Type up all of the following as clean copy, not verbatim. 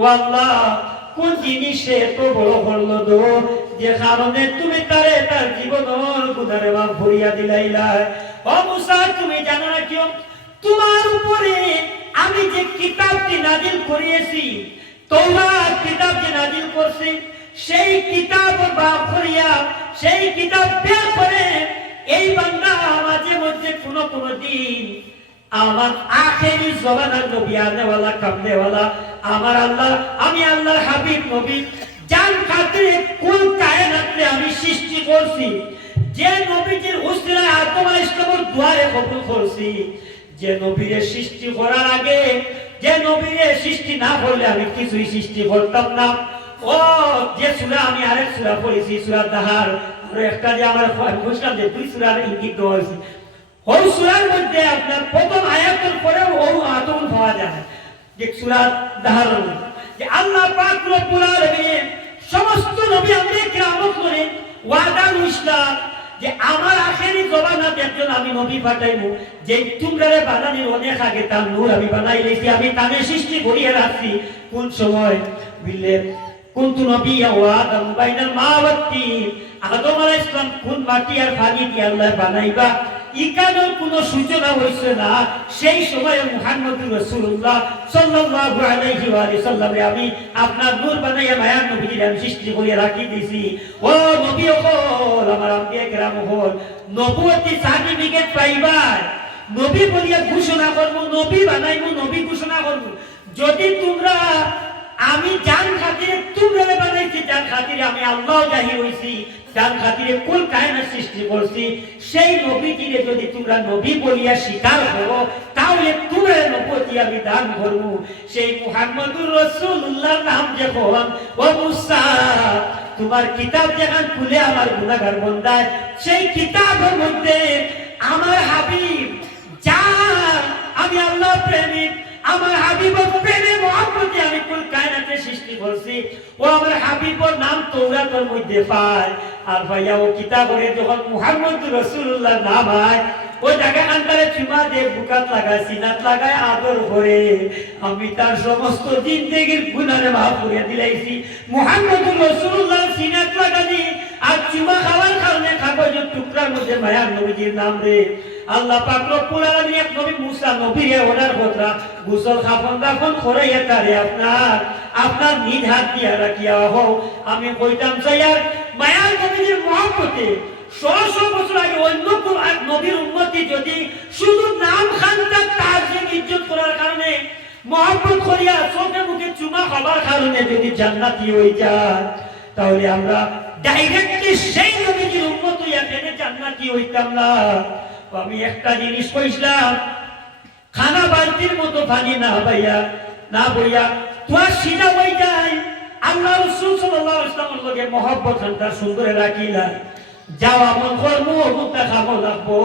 ও আল্লাহ কোন জিনিসে এত বড় করলো দো যে কারণে তুমি তারে তার জীবনের গুনারে মাফ ভরিয়া দিলাইলা। ও মুসা তুমি জানো না কেউ তোমার উপরে আমি যে কিতাবটি নাজিল করিয়েছি, তৌরাত কিতাব যে নাজিল করছি, সেই কিতাব বা করিয়া সেই কিতাব বের করে এই বান্দা মাঝে মধ্যে কোনো দিন আমার আখেরি জবানের নবী আনেওয়ালা কামনেওয়ালা আমার আল্লাহ, আমি আল্লাহর হাবিব নবী জান খাতিরে কুল কায়নাতকে আমি সৃষ্টি করছি, যে নবীজির উসিলায় আদম আলাইহিস সালামের দুয়ারে কবুল করছি, যে নবীরে সৃষ্টি করার আগে যে নবীরে সৃষ্টি না করলে আমি কিছুই সৃষ্টি করতাম না। ও যে সূরা আমি আরেক সূরা পড়েছি সূরা দাহার, আর একটা যে আমার বুঝলাম যে দুই সূরার ইঙ্গিত দেওয়া হয়েছে। ওই সূরার মধ্যে আপনার প্রথম আয়াতের পরেও ওই আতম পাওয়া যায় যে সূরা দাহার যে আল্লাহ পাক রব্বুল আলামিন সমস্ত নবী আমাদের কিরামত করে ওয়াদা নিয়েছিলেন যে আমার আখেরি জবানাতে একজন আমি নবী পাঠাইবো, যে তোমরা বানানির অনেক আগে তার নূর আমি বানাই লেছি, আমি তাকে সৃষ্টি করিয়ে রাখছি। কোন সময় বিলে কুনতু নবিয়্যা ওয়া আদম বাইনাল মা ওয়াত তিন, আদম আলাইহিস সালাম কোন মাটি আর পানি দিয়ে আল্লাহ বানাইবা ইকানোর কোনো সূচনা হইছে না, সেই সময় মুহাম্মদুর রাসূলুল্লাহ সাল্লাল্লাহু আলাইহি ওয়া সাল্লামে আমি আপনার নূর বানাইয়া মায়ার নবীর আমি সৃষ্টি করিয়া রাখি দিছি। ও নবী হল আমার আম্বিয়া কেরাম হল নবুয়তি সার্টিফিকেট পাইবা, নবী বলিয়া ঘোষণা করব, নবী বানাইব, নবী ঘোষণা করব। যদি তোমরা আমি জান খাতিরে তোমরা বানাইছি, জান খাতিরে আমি আল্লাহ জাহির হইছি, জান খাতিরে কুল কায়নাত সৃষ্টি করছি, সেই নবীজিরে যদি তোমরা নবী বলিয়া স্বীকার করো তাহলে তোমরা নবুয়তি আমি দান করব। সেই মুহাম্মদুর রাসূলুল্লাহর নাম যখন ও মুসা তোমার কিতাব যখন খুলে আমার গুনাহগার বান্দায় সেই কিতাবের মধ্যে আমার হাবিব যার আমি আল্লাহ প্রেমিক, আমার হাবিবের প্রেমে মহব্বতে আমি কুল কায়নাতে সৃষ্টি করছি, ও আমার হাবিবের নাম তৌরাতের মধ্যে পায়। আর ভাইয়া ও কিতাবে যখন মুহাম্মদুর রাসূলুল্লাহ নাম হয় ওই জায়গা আন্তারে চুমা দিয়ে বুকাত লাগায় সিনাত লাগায় আদর করে আমি তার সমস্ত জিন্দেগির গুনাহে মাফ করে দিলাইছি। মুহাম্মদুর রাসূলুল্লাহ সিনাত লাগানি আর চুমা খাওয়ার কারণে কাগজের টুকরার মধ্যে মায়ার নবীজির নাম রে আল্লাহ পাক রব্বুল আলামিন এক নবী মুসা নবীরে অর্ডার করলা গোসল খাফন দাফন করাইয়া তারে আপনার নিজ হাত দিয়া রাখিয়া হও। আমি কইতাম চাইয়ার মায়ার নবীজির মহব্বতে 100 বছর আগে অন্য কোন এক নবীর উম্মতি যদি শুধু নাম খানটা তাজিম ইজ্জত করার কারণে মহব্বত করিয়া চোখে মুখে চুমা খাবার কারণে যদি জান্নাতি হয়ে যায় তাহলে আমরা ডাইরেক্টলি সেই নবীজির উম্মত হইয়া কেন জান্নাতি হইতাম না। আমি একটা জিনিস কইছিলাম, খানা বালতির মতো পানি না ভাইয়া না বইয়া তোমার সিধা হয়ে যায় আল্লাহ রাসূল সাল্লাল্লাহু আলাইহি ওয়াসাল্লামের লগে মহব্বত ঘন্টা সুন্দর রাখিলা যাও আমল কর্ম অবুতা খাবো লাগবো।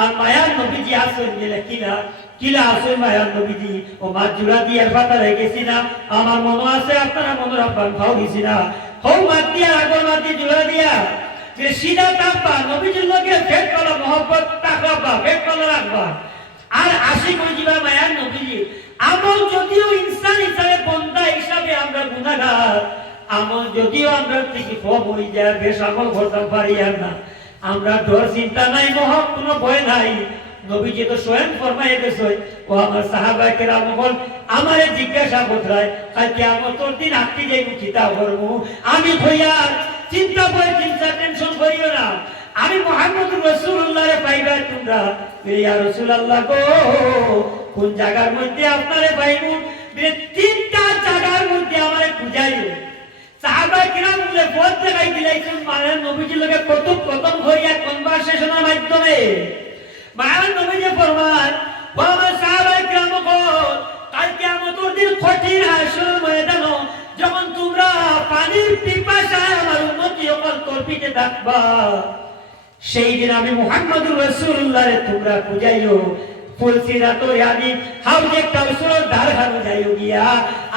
আর মায়ার নবীজি আসেন গেলে কিলা আসেন মায়ার নবীজি ও মাছ জোড়া দিয়ে পাতা রেখেছি না, আমার মনে আছে আপনারা মনে রাখবেন খাও দিছি না হৌ মাছ দিয়া আগর মাছ দিয়ে জোড়া দিয়া যে সিধা তাপবা নবীজির লগে ভেট করা মহব্বত তাকাবা ভেট করা রাখবা আর আশিক হয়ে যাবা মায়ার নবীজি। আমল যদিও ইনসান হিসাবে বন্দা হিসাবে আমরা গুনাহগার, আমল যদিও আমরা থেকে কম হয়ে যায় বেশ আমল করতে পারি আর না, আমরা ডর চিন্তা নাই মহা কোনো ভয় নাই। নবীজি তো স্বয়ং ফরমাইয়া গেছে ও আমার সাহাবায়ে কেরাম আমারে জিজ্ঞাসা করতায় কাল কিয়ামতের দিন আটকে যাইব চিন্তা করব, আমি হইয়া চিন্তা করে চিন্তা টেনশন করিও না, আমি মুহাম্মদুর রাসূলুল্লাহরে পাইবা তোমরা ইয়া রাসূলুল্লাহ গো কোন জায়গার মধ্যে আপনারে পাইবো, তিনটা জায়গার মধ্যে আমারে খুঁজাইও। সাহাবায়ে কিরাম বলে বহুত জায়গায় দিলাইছেন মায়ের নবীজির লগে প্রথম হইয়া কনভারসেশনের মাধ্যমে মায়ের নবীজি ফরমান ও আমার সাহাবায়ে কিরাম গো কাল কিয়ামতের দিন কঠিন হাসরের ময়দানে যখন তোমরা পানির পিপাসায় আমার উম্মতি সকল তরপিতে থাকবা সেই দিন আমি মুহাম্মদুর রাসূলুল্লাহরে তোমরা খুঁজাইও ফুলসিরাতো ইয়ানি হাউজে কাউসারের ধার খানো যাইও গিয়া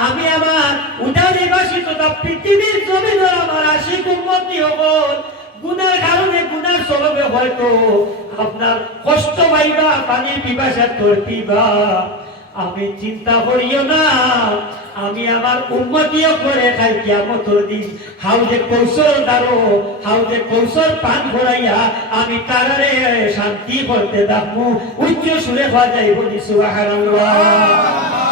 আমি আমার উদারীবাসী তথা পৃথিবীর জমিনের আমার আশিক উম্মতি হবল গুনার কারণে গুনার সববে হয়তো আপনার কষ্ট পাইবা পানির পিপাসা তরপিবা, আমি চিন্তা করিও না আমি আমার উম্মতিও করে খাই কিয়ামতের দিন হাউজে কৌশল দারো হাউজে কৌশল পান ভরাইয়া আমি তারারে শান্তি করতে দামু উচ্চ সুরে হওয়া যাইব সুবহানাল্লাহ।